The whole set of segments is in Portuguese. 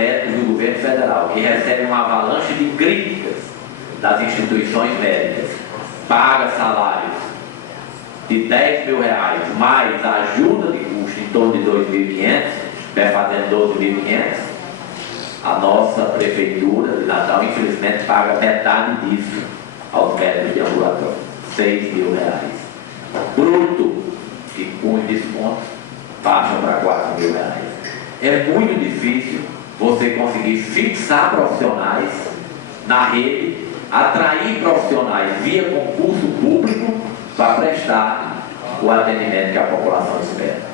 médicos do governo federal, que recebem uma avalanche de críticas das instituições médicas, paga salários de R$10.000, mais a ajuda de custo em torno de R$2.500, vai fazendo R$12.500, a nossa prefeitura de Natal, infelizmente, paga metade disso aos médicos de ambulatório, R$6.000. Bruto, que com descontos, baixam para R$4.000. É muito difícil você conseguir fixar profissionais na rede, atrair profissionais via concurso público para prestar o atendimento que a população espera.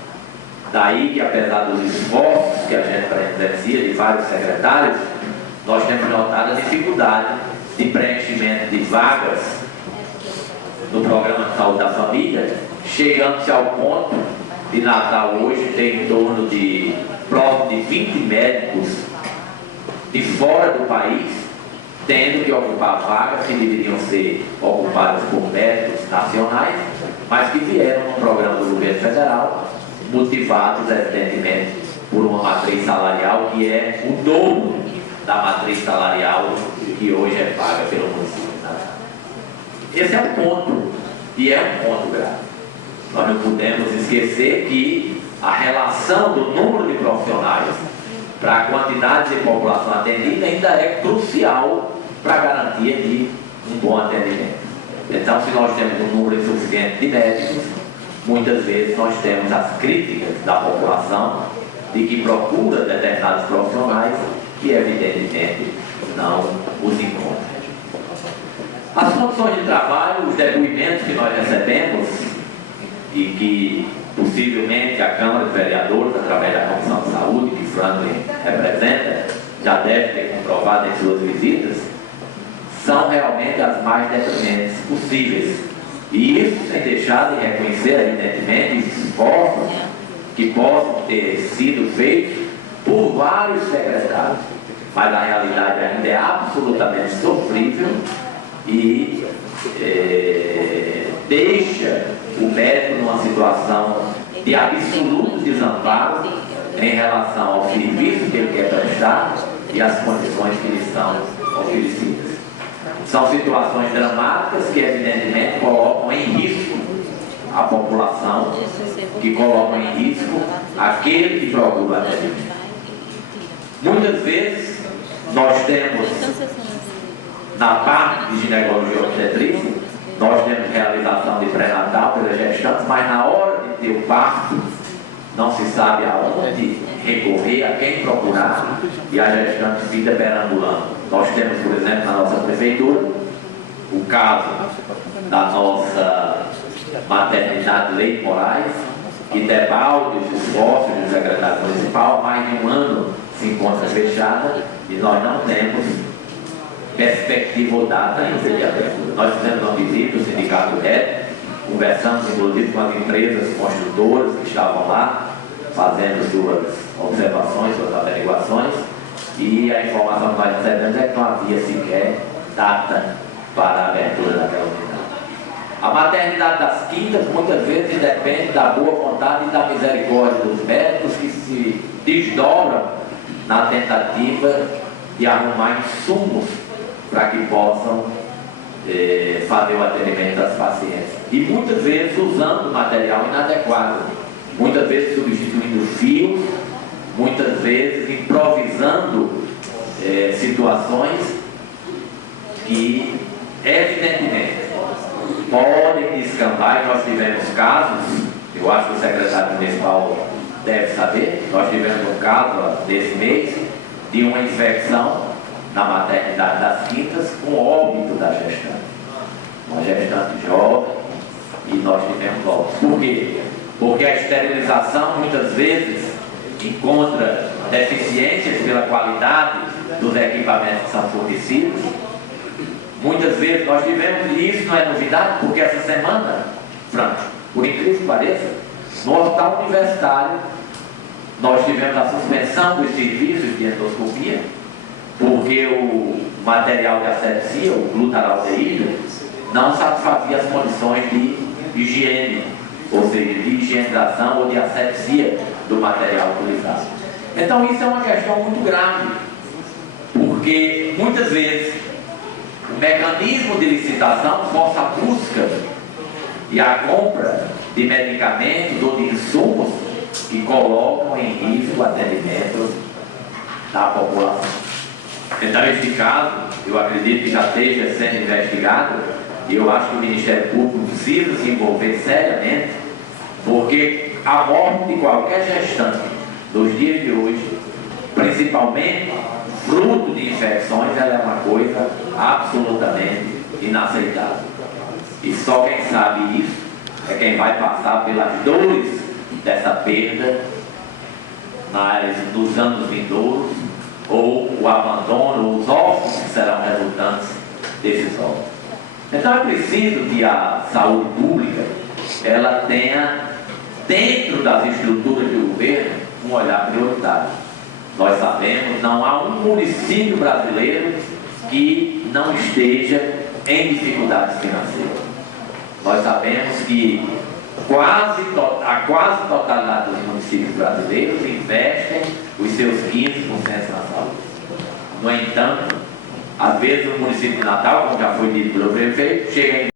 Daí que, apesar dos esforços que a gente presencia de vários secretários, nós temos notado a dificuldade de preenchimento de vagas no programa de saúde da família, chegando-se ao ponto de Natal hoje ter em torno de próximo de 20 médicos de fora do país, tendo que ocupar vagas que deveriam ser ocupadas por médicos nacionais, mas que vieram no programa do governo federal, motivados, evidentemente, por uma matriz salarial que é o dobro da matriz salarial que hoje é paga pelo município de Natal. Esse é um ponto, e é um ponto grave. Nós não podemos esquecer que a relação do número de profissionais para a quantidade de população atendida ainda é crucial para a garantia de um bom atendimento. Então, se nós temos um número insuficiente de médicos, muitas vezes nós temos as críticas da população de que procura determinados profissionais que, evidentemente, não os encontram. As condições de trabalho, os depoimentos que nós recebemos e que possivelmente a Câmara de Vereadores, através da Comissão de Saúde, que Franklin representa, já deve ter comprovado em suas visitas, são realmente as mais deprimentes possíveis. E isso sem deixar de reconhecer, evidentemente, esforços que possam ter sido feitos por vários secretários. Mas a realidade ainda é absolutamente sofrível e deixa o médico numa situação de absoluto desamparo em relação ao serviço que ele quer prestar e às condições que lhe são oferecidas. São situações dramáticas que, evidentemente, colocam em risco a população, que colocam em risco aquele que procura atendimento. Muitas vezes, nós temos, na parte de ginecologia obstetrícia, nós temos realização de pré-natal pelas gestantes, mas na hora de ter o parto, não se sabe aonde recorrer, a quem procurar, e a gestante fica perambulando. Nós temos, por exemplo, na nossa prefeitura, o caso da nossa maternidade Leite Moraes, que debalde os esforços do secretário municipal, mais de um ano se encontra fechada e nós não temos perspectiva ou data ainda de abertura. Nós fizemos uma visita ao sindicato médico, conversamos inclusive com as empresas construtoras que estavam lá, fazendo suas observações, suas averiguações, e a informação que nós recebemos é que não havia sequer data para a abertura daquela unidade. A maternidade das quintas muitas vezes depende da boa vontade e da misericórdia dos médicos que se desdobram na tentativa de arrumar insumos para que possam fazer o atendimento das pacientes. E muitas vezes usando material inadequado, muitas vezes substituindo fios, muitas vezes improvisando situações que, evidentemente, podem descambar, e nós tivemos casos, eu acho que o secretário municipal deve saber, nós tivemos um caso desse mês de uma infecção na maternidade das quintas com óbito da gestante. Uma gestante jovem, e nós tivemos óbito. Por quê? Porque a esterilização muitas vezes encontra deficiências pela qualidade dos equipamentos que são fornecidos. Muitas vezes nós tivemos, e isso não é novidade, porque essa semana, Franco, por incrível que pareça, no hospital universitário, nós tivemos a suspensão dos serviços de endoscopia, porque o material de asepsia, o glutaraldeído, não satisfazia as condições de higiene, ou seja, de higienização ou de asepsia do material utilizado. Então isso é uma questão muito grave, porque muitas vezes o mecanismo de licitação força a busca e a compra de medicamentos ou de insumos que colocam em risco o atendimento da população. Então, este caso, eu acredito que já esteja sendo investigado, e eu acho que o Ministério Público precisa se envolver seriamente, porque a morte de qualquer gestante dos dias de hoje, principalmente fruto de infecções, ela é uma coisa absolutamente inaceitável. E só quem sabe isso é quem vai passar pelas dores dessa perda nos anos vindouros, ou o abandono, ou os óbitos que serão resultantes desses óbitos. Então é preciso que a saúde pública ela tenha, dentro das estruturas do governo, um olhar prioritário. Nós sabemos, não há um município brasileiro que não esteja em dificuldades financeiras. Nós sabemos que a quase totalidade dos municípios brasileiros investem os seus 15% na saúde. No entanto, às vezes o município de Natal, como já foi dito pelo prefeito, chega em